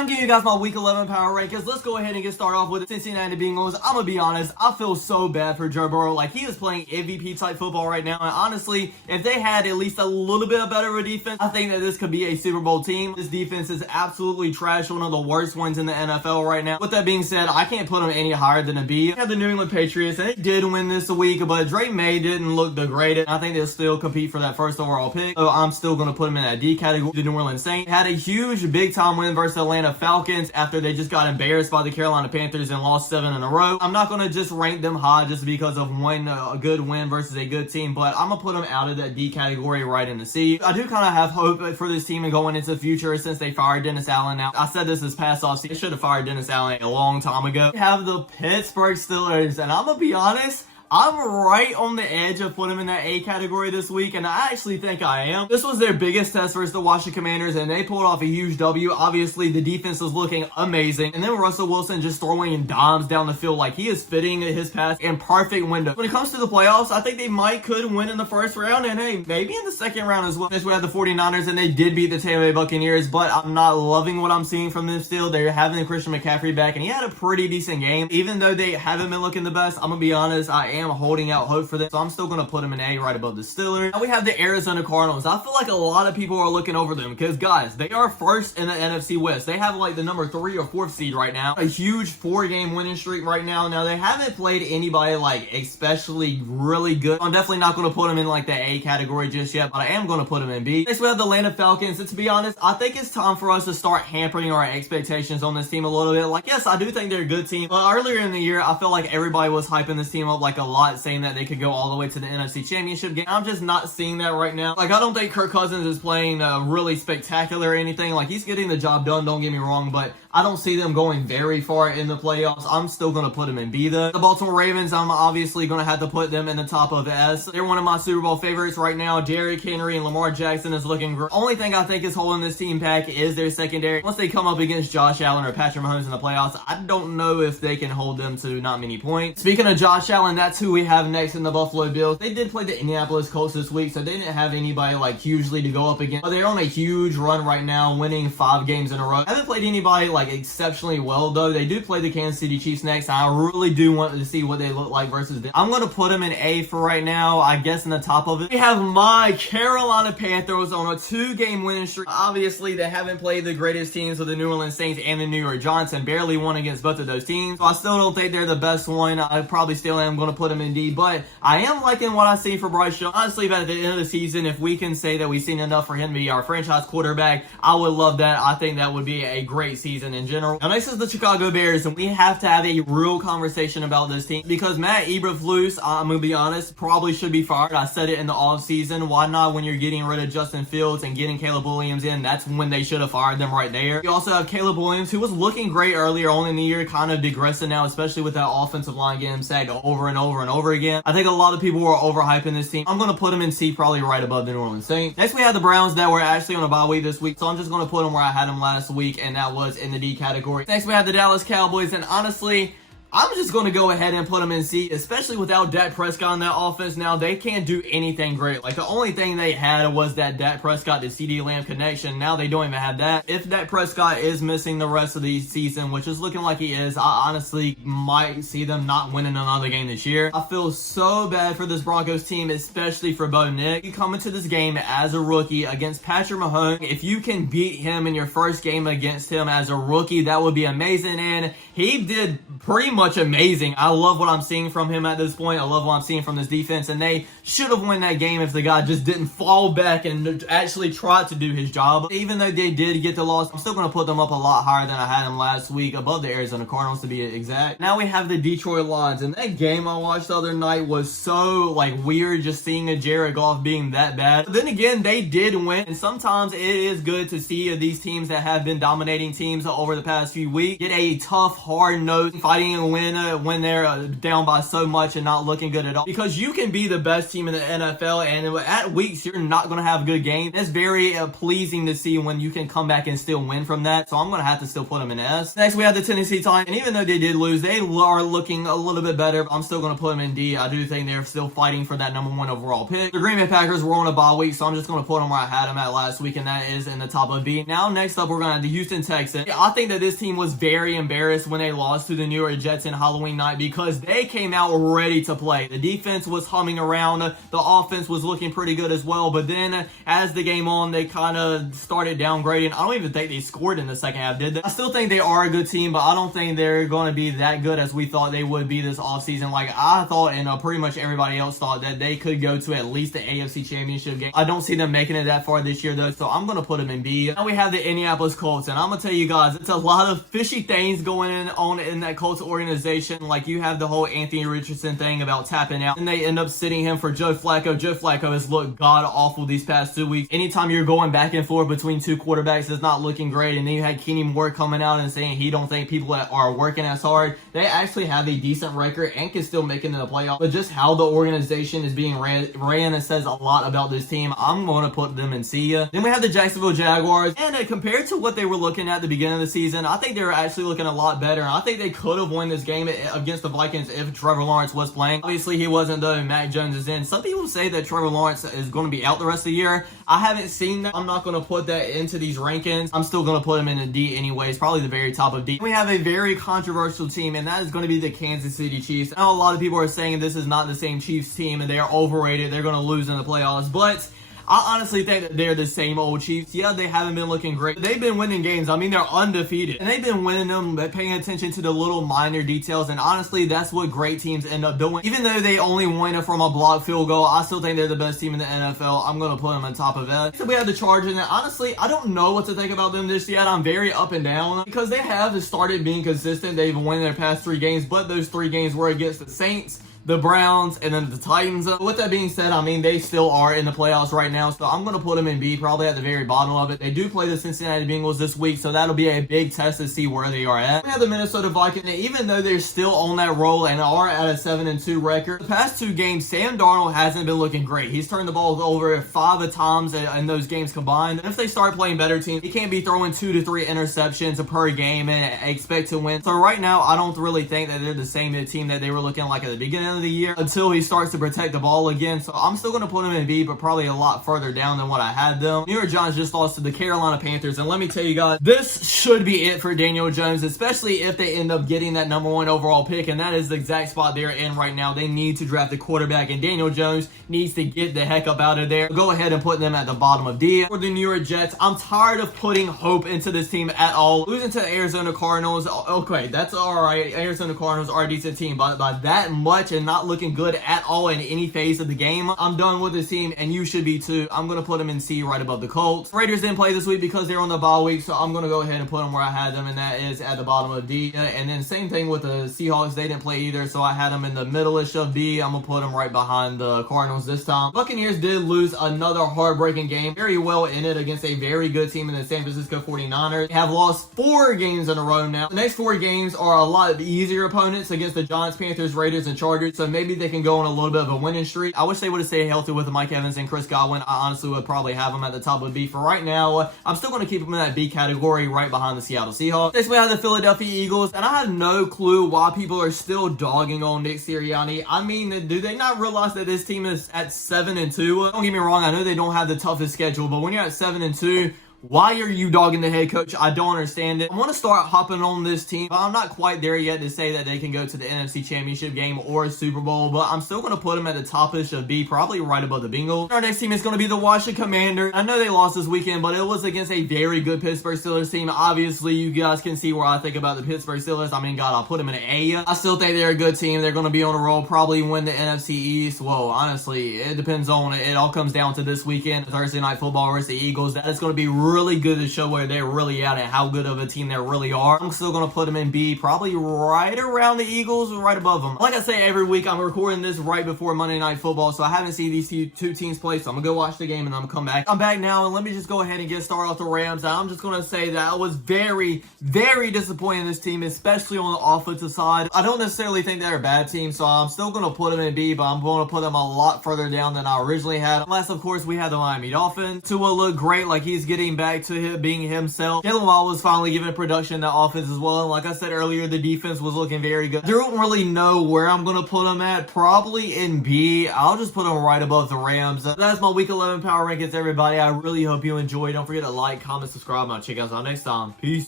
I'm giving you guys my week 11 power rankings. Let's go ahead and get started off with the Cincinnati Bengals. I'm gonna be honest, I feel so bad for Joe Burrow. Like, he is playing MVP type football right now, and honestly, if they had at least a little bit of better of a defense, I think that this could be a Super Bowl team. This defense is absolutely trash, one of the worst ones in the NFL right now. With that being said, I can't put them any higher than a B. I have the New England Patriots, and they did win this week, but Drake May didn't look the greatest. I think they'll still compete for that first overall pick, so I'm still gonna put them in that D category. The New Orleans Saints had a huge big time win versus Atlanta Falcons after they just got embarrassed by the Carolina Panthers and lost 7 in a row. I'm not going to just rank them high just because of one a good win versus a good team, but I'm going to put them out of that D category right in the C. I do kind of have hope for this team and going into the future since they fired Dennis Allen. Now, I said this past offseason, they should have fired Dennis Allen a long time ago. We have the Pittsburgh Steelers, and I'm going to be honest, I'm right on the edge of putting them in that A category this week, and I actually think I am. This was their biggest test versus the Washington Commanders, and they pulled off a huge W. Obviously, the defense was looking amazing, and then Russell Wilson just throwing dimes down the field like he is fitting his pass in perfect window. When it comes to the playoffs, I think they could win in the first round, and hey, maybe in the second round as well. Next, we have the 49ers, and they did beat the Tampa Bay Buccaneers, but I'm not loving what I'm seeing from them still. They're having Christian McCaffrey back, and he had a pretty decent game. Even though they haven't been looking the best, I'm gonna be honest, I am holding out hope for them, so I'm still going to put them in A right above the Steelers. Now we have the Arizona Cardinals. I feel like a lot of people are looking over them because, guys, they are first in the NFC West. They have like the number 3 or 4th seed right now. A huge 4-game winning streak right now. Now, they haven't played anybody like especially really good. I'm definitely not going to put them in like the A category just yet, but I am going to put them in B. Next, we have the Atlanta Falcons, and to be honest, I think it's time for us to start hampering our expectations on this team a little bit. Like, yes, I do think they're a good team, but earlier in the year, I feel like everybody was hyping this team up like a lot, saying that they could go all the way to the NFC Championship game. I'm just not seeing that right now. Like, I don't think Kirk Cousins is playing really spectacular or anything. Like, he's getting the job done, don't get me wrong, but I don't see them going very far in the playoffs. I'm still going to put them in B though. The Baltimore Ravens, I'm obviously going to have to put them in the top of S. They're one of my Super Bowl favorites right now. Derrick Henry and Lamar Jackson is looking great. Only thing I think is holding this team back is their secondary. Once they come up against Josh Allen or Patrick Mahomes in the playoffs, I don't know if they can hold them to not many points. Speaking of Josh Allen, that's who we have next in the Buffalo Bills. They did play the Indianapolis Colts this week, so they didn't have anybody like hugely to go up against. But they're on a huge run right now, winning 5 games in a row. I haven't played anybody like exceptionally well though. They do play the Kansas City Chiefs next. I really do want to see what they look like versus them. I'm going to put them in A for right now. I guess in the top of it, we have my Carolina Panthers on a 2-game winning streak. Obviously, they haven't played the greatest teams with the New Orleans Saints and the New York Giants and barely won against both of those teams. So I still don't think they're the best one. I probably still am going to put them in D, but I am liking what I see for Bryce Young. Honestly, at the end of the season, if we can say that we've seen enough for him to be our franchise quarterback, I would love that. I think that would be a great season in general. Now, next is the Chicago Bears, and we have to have a real conversation about this team because Matt Eberflus, I'm going to be honest, probably should be fired. I said it in the offseason. Why not when you're getting rid of Justin Fields and getting Caleb Williams in? That's when they should have fired them right there. You also have Caleb Williams, who was looking great earlier on in the year, kind of digressing now, especially with that offensive line getting sacked over and over and over again. I think a lot of people were overhyping this team. I'm going to put them in C, probably right above the New Orleans Saints. Next, we have the Browns that were actually on a bye week this week, so I'm just going to put them where I had them last week, and that was in the D category. Next, we have the Dallas Cowboys, and honestly, I'm just going to go ahead and put them in C, especially without Dak Prescott in that offense. Now, they can't do anything great. Like, the only thing they had was that Dak Prescott to CeeDee Lamb connection. Now, they don't even have that. If Dak Prescott is missing the rest of the season, which is looking like he is, I honestly might see them not winning another game this year. I feel so bad for this Broncos team, especially for Bo Nick. You come into this game as a rookie against Patrick Mahomes. If you can beat him in your first game against him as a rookie, that would be amazing. And he did pretty much amazing. I love what I'm seeing from him at this point. I love what I'm seeing from this defense, and they should have won that game if the guy just didn't fall back and actually try to do his job. Even though they did get the loss, I'm still going to put them up a lot higher than I had them last week, above the Arizona Cardinals to be exact. Now we have the Detroit Lions, and that game I watched the other night was so like weird, just seeing a Jared Goff being that bad. But then again, they did win, and sometimes it is good to see these teams that have been dominating teams over the past few weeks get a tough, hard-nosed, fighting win when they're down by so much and not looking good at all. Because you can be the best team in the NFL, and at weeks you're not going to have a good game. It's very pleasing to see when you can come back and still win from that. So I'm going to have to still put them in S. Next, we have the Tennessee Titans, and even though they did lose, they are looking a little bit better. I'm still going to put them in D. I do think they're still fighting for that number 1 overall pick. The Green Bay Packers were on a bye week, so I'm just going to put them where I had them at last week, and that is in the top of B. Now, next up, we're going to have the Houston Texans. I think that this team was very embarrassed when they lost to the New York Jets in Halloween night because they came out ready to play. The defense was humming around. The offense was looking pretty good as well, but then as the game on, they kind of started downgrading. I don't even think they scored in the second half, did they? I still think they are a good team, but I don't think they're going to be that good as we thought they would be this offseason. Like I thought, and pretty much everybody else thought, that they could go to at least the AFC Championship game. I don't see them making it that far this year, though, so I'm going to put them in B. Now we have the Indianapolis Colts, and I'm going to tell you guys, it's a lot of fishy things going on in that Colts organization. Like you have the whole Anthony Richardson thing about tapping out, and they end up sitting him for Joe Flacco. Joe Flacco has looked god-awful these past 2 weeks. Anytime you're going back and forth between two quarterbacks, it's not looking great, and then you had Kenny Moore coming out and saying he don't think people that are working as hard. They actually have a decent record and can still make it into the playoffs, but just how the organization is being ran, it says a lot about this team. I'm going to put them in C. Then we have the Jacksonville Jaguars, and compared to what they were looking at the beginning of the season, I think they're actually looking a lot better. I think they could have won this game against the Vikings if Trevor Lawrence was playing. Obviously, he wasn't, though. Mac Jones is in. Some people say that Trevor Lawrence is going to be out the rest of the year. I haven't seen that. I'm not going to put that into these rankings. I'm still going to put him in a D anyways, probably the very top of D. We have a very controversial team, and that is going to be the Kansas City Chiefs. I know a lot of people are saying this is not the same Chiefs team, and they are overrated. They're going to lose in the playoffs, but I honestly think that they're the same old Chiefs. Yeah, they haven't been looking great, but they've been winning games. I mean, they're undefeated, and they've been winning them, paying attention to the little minor details, and honestly, that's what great teams end up doing. Even though they only win it from a blocked field goal, I still think they're the best team in the NFL. I'm going to put them on top of that. So we have the Chargers, and honestly, I don't know what to think about them this yet. I'm very up and down because they have started being consistent. They've won their past 3 games, but those 3 games were against the Saints, the Browns, and then the Titans. With that being said, I mean, they still are in the playoffs right now, so I'm going to put them in B, probably at the very bottom of it. They do play the Cincinnati Bengals this week, so that'll be a big test to see where they are at. We have the Minnesota Vikings, and even though they're still on that roll and are at a 7-2 record, the past 2 games, Sam Darnold hasn't been looking great. He's turned the ball over 5 times in those games combined, and if they start playing better teams, he can't be throwing 2 to 3 interceptions per game and expect to win. So right now, I don't really think that they're the same team that they were looking like at the beginning of the year until he starts to protect the ball again. So I'm still going to put him in B, but probably a lot further down than what I had them. New York Giants just lost to the Carolina Panthers, and let me tell you guys, this should be it for Daniel Jones, especially if they end up getting that number 1 overall pick, and that is the exact spot they're in right now. They need to draft a quarterback, and Daniel Jones needs to get the heck up out of there. Go ahead and put them at the bottom of D. For the New York Jets, I'm tired of putting hope into this team at all. Losing to the Arizona Cardinals, okay, that's all right. Arizona Cardinals are a decent team, but by that much and not looking good at all in any phase of the game, I'm done with this team, and you should be too. I'm going to put them in C, right above the Colts. Raiders didn't play this week because they're on the bye week, so I'm going to go ahead and put them where I had them, and that is at the bottom of D. And then same thing with the Seahawks. They didn't play either, so I had them in the middle-ish of D. I'm going to put them right behind the Cardinals this time. Buccaneers did lose another heartbreaking game, very well in it against a very good team in the San Francisco 49ers. They have lost 4 games in a row now. The next 4 games are a lot of easier opponents against the Giants, Panthers, Raiders, and Chargers, so maybe they can go on a little bit of a winning streak. I wish they would have stayed healthy with Mike Evans and Chris Godwin. I honestly would probably have them at the top of B. For right now, I'm still going to keep them in that B category right behind the Seattle Seahawks. Next, we have the Philadelphia Eagles, and I have no clue why people are still dogging on Nick Sirianni. I mean, do they not realize that this team is at 7-2? Don't get me wrong, I know they don't have the toughest schedule, but when you're at 7-2, why are you dogging the head coach? I don't understand it. I want to start hopping on this team, but I'm not quite there yet to say that they can go to the NFC Championship game or a Super Bowl, but I'm still going to put them at the top-ish of B, probably right above the Bengals. Our next team is going to be the Washington Commanders. I know they lost this weekend, but it was against a very good Pittsburgh Steelers team. Obviously, you guys can see where I think about the Pittsburgh Steelers. I mean, God, I'll put them in an A. I still think they're a good team. They're going to be on a roll, probably win the NFC East. Whoa, honestly, it depends on it. It all comes down to this weekend, Thursday Night Football versus the Eagles. That is going to be really good to show where they're really at and how good of a team they really are. I'm still going to put them in B, probably right around the Eagles, right above them. Like I say every week, I'm recording this right before Monday Night Football, so I haven't seen these two teams play, so I'm going to go watch the game and I'm going to come back. I'm back now, and let me just go ahead and get started off the Rams. I'm just going to say that I was very, very disappointed in this team, especially on the offensive side. I don't necessarily think they're a bad team, so I'm still going to put them in B, but I'm going to put them a lot further down than I originally had. Unless, of course, we have the Miami Dolphins. Tua looked great, like he's getting back to him being himself. Jalen Waddle was finally giving production in the offense as well, and like I said earlier, the defense was looking very good. I don't really know where I'm going to put them at. Probably in B. I'll just put them right above the Rams. That's my Week 11 Power Rankings, everybody. I really hope you enjoyed. Don't forget to like, comment, subscribe, and I'll check you guys out next time. Peace.